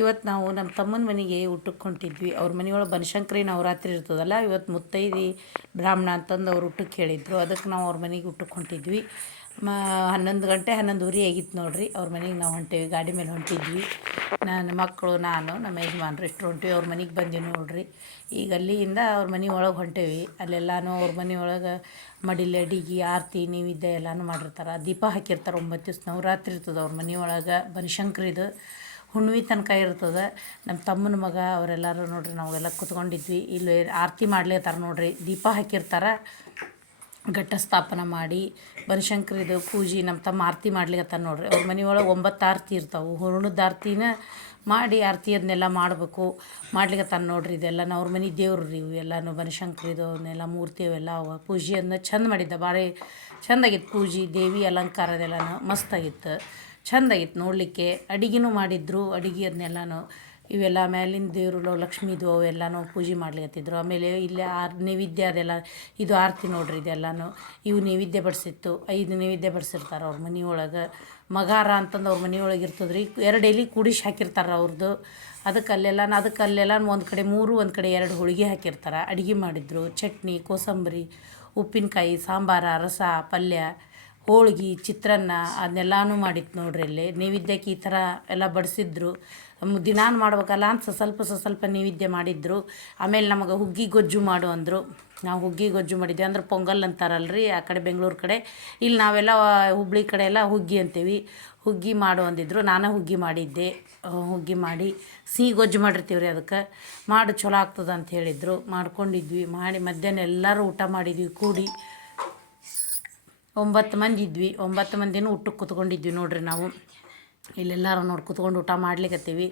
ಇವತ್ತು ನಾವು ನಮ್ಮ ತಮ್ಮನ ಮನೆಗೆ ಊಟಕ್ಕೆ ಹೊಂಟಿದ್ವಿ. ಅವ್ರ ಮನೆಯೊಳಗೆ ಬನಶಂಕರಿ ನವರಾತ್ರಿ ಇರ್ತದಲ್ಲ, ಇವತ್ತು ಮುತ್ತೈದೆ ಬ್ರಾಹ್ಮಣ ಅಂತಂದು ಅವ್ರು ಊಟಕ್ಕೆ ಹೇಳಿದ್ರು. ಅದಕ್ಕೆ ನಾವು ಅವ್ರ ಮನೆಗೆ ಊಟಕ್ಕೆ ಹೊಂಟಿದ್ವಿ. 11 ಗಂಟೆ 11:30 ಆಗಿತ್ತು ನೋಡ್ರಿ. ಅವ್ರ ಮನೆಗೆ ನಾವು ಹೊಂಟೇವಿ, ಗಾಡಿ ಮೇಲೆ ಹೊಂಟಿದ್ವಿ. ನನ್ನ ಮಕ್ಕಳು, ನಾನು, ನಮ್ಮ ಯಜಮಾನ್ರು ಇಷ್ಟು ಹೊಂಟೇವಿ. ಅವ್ರ ಮನೆಗೆ ಬಂದೀವಿ ನೋಡ್ರಿ. ಈಗ ಅಲ್ಲಿಂದ ಅವ್ರ ಮನೆ ಒಳಗೆ ಹೊಂಟೇವಿ. ಅಲ್ಲೆಲ್ಲನೂ ಅವ್ರ ಮನೆ ಒಳಗೆ ಮಡಿಲೆ ಅಡಿಗೆ, ಆರತಿ, ನೈವೇದ್ಯ ಎಲ್ಲನೂ ಮಾಡಿರ್ತಾರೆ. ದೀಪ ಹಾಕಿರ್ತಾರೆ. 9 ದಿವ್ಸ ನವರಾತ್ರಿ ಇರ್ತದೆ ಅವ್ರ ಮನೆ ಒಳಗೆ. ಬನಶಂಕರಿದು ಹುಣ್ಣಿಮೆ ತನಕ ಇರ್ತದೆ. ನಮ್ಮ ತಮ್ಮನ ಮಗ ಅವರೆಲ್ಲರೂ ನೋಡ್ರಿ, ನಾವೆಲ್ಲ ಕುತ್ಕೊಂಡಿದ್ವಿ. ಇಲ್ಲಿ ಆರತಿ ಮಾಡ್ಲೇತಾರೆ ನೋಡ್ರಿ, ದೀಪ ಹಾಕಿರ್ತಾರೆ. ಘಟ್ಟ ಸ್ಥಾಪನೆ ಮಾಡಿ ಬನಶಂಕರಿದು ಪೂಜೆ ನಮ್ಮ ತಮ್ಮ ಆರತಿ ಮಾಡ್ಲಿಕತ್ತಾನ ನೋಡ್ರಿ. ಅವ್ರ ಮನೆಯೊಳಗೆ 9 ಆರತಿ ಇರ್ತಾವೆ. ಹೂರ್ಣದ ಆರತಿನ ಮಾಡಿ ಆರತಿ ಅದನ್ನೆಲ್ಲ ಮಾಡಬೇಕು ಮಾಡ್ಲಿಕತ್ತಾನ ನೋಡ್ರಿ. ಇದೆಲ್ಲ ಅವ್ರ ಮನೆ ದೇವ್ರು ರೀ ಇವು ಎಲ್ಲನೂ. ಬನಶಂಕರಿದು ಅವನ್ನೆಲ್ಲ ಮೂರ್ತಿ ಅವೆಲ್ಲ ಅವ. ಪೂಜೆ ಅದನ್ನ ಚಂದ ಮಾಡಿದ್ದ, ಭಾಳ ಚೆಂದಾಗಿತ್ತು ಪೂಜೆ. ದೇವಿ ಅಲಂಕಾರ ಅದೆಲ್ಲನೂ ಮಸ್ತಾಗಿತ್ತು, ಚೆಂದಾಗಿತ್ತು ನೋಡಲಿಕ್ಕೆ. ಅಡಿಗೆನೂ ಮಾಡಿದ್ರು, ಅಡಿಗೆ ಅದನ್ನೆಲ್ಲನೂ. ಇವೆಲ್ಲ ಮ್ಯಾಲಿನ ದೇವರು ಲಕ್ಷ್ಮೀದು ಅವೆಲ್ಲನೂ ಪೂಜೆ ಮಾಡ್ಲಿಕತ್ತಿದ್ರು. ಆಮೇಲೆ ಇಲ್ಲಿ ನೈವೇದ್ಯ ಅದೆಲ್ಲ, ಇದು ಆರತಿ ನೋಡ್ರಿ ಇದೆಲ್ಲನೂ. ಇವು ನೈವೇದ್ಯ ಬಡಿಸಿತ್ತು, 5 ನೈವೇದ್ಯ ಬಡಿಸಿರ್ತಾರೆ ಅವ್ರ ಮನೆಯೊಳಗೆ. ಮಗಾರ ಅಂತಂದು ಅವ್ರ ಮನೆಯೊಳಗೆ ಇರ್ತದೆ ರೀ. 2 ಎಲೆ ಕೂಡಿಸಿ ಹಾಕಿರ್ತಾರೆ ಅವ್ರದ್ದು. ಅದಕ್ಕೆ ಅಲ್ಲೆಲ್ಲ ಒಂದು ಕಡೆ 3, ಒಂದು ಕಡೆ 2 ಹೋಳಿಗೆ ಹಾಕಿರ್ತಾರೆ. ಅಡುಗೆ ಮಾಡಿದ್ರು, ಚಟ್ನಿ, ಕೋಸಂಬರಿ, ಉಪ್ಪಿನಕಾಯಿ, ಸಾಂಬಾರ, ರಸ, ಪಲ್ಯ, ಹೋಳ್ಗೆ, ಚಿತ್ರಾನ್ನ ಅದನ್ನೆಲ್ಲನೂ ಮಾಡಿತ್ತು ನೋಡ್ರಿ. ಅಲ್ಲಿ ನೈವೇದ್ಯಕ್ಕೆ ಈ ಥರ ಎಲ್ಲ ಬಡಿಸಿದ್ರು. ದಿನಾನು ಮಾಡ್ಬೇಕಲ್ಲ ಅಂತ ಸ್ವಲ್ಪ ನೈವೇದ್ಯ ಮಾಡಿದ್ರು. ಆಮೇಲೆ ನಮಗೆ ಹುಗ್ಗಿ ಗೊಜ್ಜು ಮಾಡು ಅಂದರು. ನಾವು ಹುಗ್ಗಿ ಗೊಜ್ಜು ಮಾಡಿದ್ವಿ. ಅಂದ್ರೆ ಪೊಂಗಲ್ ಅಂತಾರಲ್ರಿ ಆ ಕಡೆ ಬೆಂಗಳೂರು ಕಡೆ. ಇಲ್ಲಿ ನಾವೆಲ್ಲ ಹುಬ್ಳಿ ಕಡೆ ಎಲ್ಲ ಹುಗ್ಗಿ ಅಂತೀವಿ. ಹುಗ್ಗಿ ಮಾಡು ಅಂದಿದ್ರು. ನಾನು ಹುಗ್ಗಿ ಮಾಡಿದ್ದೆ. ಹುಗ್ಗಿ ಮಾಡಿ ಸಿಹಿ ಗೊಜ್ಜು ಮಾಡಿರ್ತೀವಿ ರೀ, ಅದಕ್ಕೆ ಮಾಡು ಚಲೋ ಆಗ್ತದೆ ಅಂತ ಹೇಳಿದರು. ಮಾಡ್ಕೊಂಡಿದ್ವಿ. ಮಾಡಿ ಮಧ್ಯಾಹ್ನ ಎಲ್ಲರೂ ಊಟ ಮಾಡಿದ್ವಿ ಕೂಡಿ. 9 ಮಂದಿ ಇದ್ವಿ. 9 ಮಂದಿನೂ ಊಟಕ್ಕೆ ಕೂತ್ಕೊಂಡಿದ್ವಿ ನೋಡ್ರಿ ನಾವು. ಇಲ್ಲೆಲ್ಲರೂ ನೋಡಿ ಕೂತ್ಕೊಂಡು ಊಟ ಮಾಡ್ಲಿಕ್ಕತ್ತೀವಿ.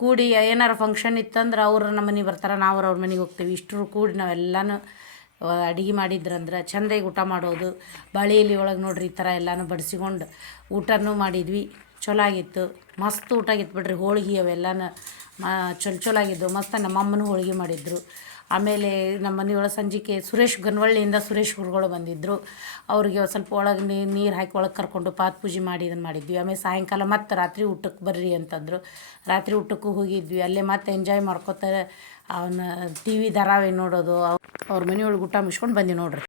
ಕೂಡಿ ಏನಾರು ಫಂಕ್ಷನ್ ಇತ್ತಂದ್ರೆ ಅವ್ರು ನಮ್ಮ ಮನೆಗೆ ಬರ್ತಾರೆ, ನಾವು ಅವ್ರ ಮನೆಗೆ ಹೋಗ್ತೀವಿ. ಇಷ್ಟರು ಕೂಡಿ ನಾವೆಲ್ಲನೂ ಅಡುಗೆ ಮಾಡಿದ್ರಂದ್ರೆ ಚೆಂದಾಗಿ ಊಟ ಮಾಡೋದು. ಬಾಳೆ ಎಲೆ ಒಳಗೆ ನೋಡ್ರಿ ಈ ಥರ ಎಲ್ಲನೂ ಬಡಿಸಿಕೊಂಡು ಊಟನೂ ಮಾಡಿದ್ವಿ. ಚಲೋ ಆಗಿತ್ತು, ಮಸ್ತ್ ಊಟ ಆಗಿತ್ತು ಬಿಡ್ರಿ. ಹೋಳ್ಗೆ ಅವೆಲ್ಲನೂ ಚಲೋ ಆಗಿದ್ದು. ಮಸ್ತ್ ನಮ್ಮ ಅಮ್ಮನೂ ಹೋಳ್ಗೆ ಮಾಡಿದ್ರು. ಆಮೇಲೆ ನಮ್ಮ ಮನೆಯೊಳಗೆ ಸಂಜೆಗೆ ಸುರೇಶ್ ಗನ್ವಳ್ಳಿಯಿಂದ ಸುರೇಶ್ ಗುರುಗಳು ಬಂದಿದ್ದರು. ಅವ್ರಿಗೆ ಸ್ವಲ್ಪ ಒಳಗೆ ನೀರು ಹಾಕಿ ಒಳಗೆ ಕರ್ಕೊಂಡು ಪಾದ ಪೂಜೆ ಮಾಡಿ ಇದನ್ನು ಮಾಡಿದ್ವಿ. ಆಮೇಲೆ ಸಾಯಂಕಾಲ ಮತ್ತು ರಾತ್ರಿ ಊಟಕ್ಕೆ ಬರ್ರಿ ಅಂತಂದರು. ರಾತ್ರಿ ಊಟಕ್ಕೂ ಹೋಗಿದ್ವಿ. ಅಲ್ಲೇ ಮತ್ತೆ ಎಂಜಾಯ್ ಮಾಡ್ಕೊತಾರೆ. ಅವನ್ನ TV ಧಾರಾವಾಹಿ ನೋಡೋದು. ಅವ್ರ ಮನೆಯೊಳಗೆ ಊಟ ಮುಗಿಸ್ಕೊಂಡು ಬಂದ್ವಿ ನೋಡ್ರಿ.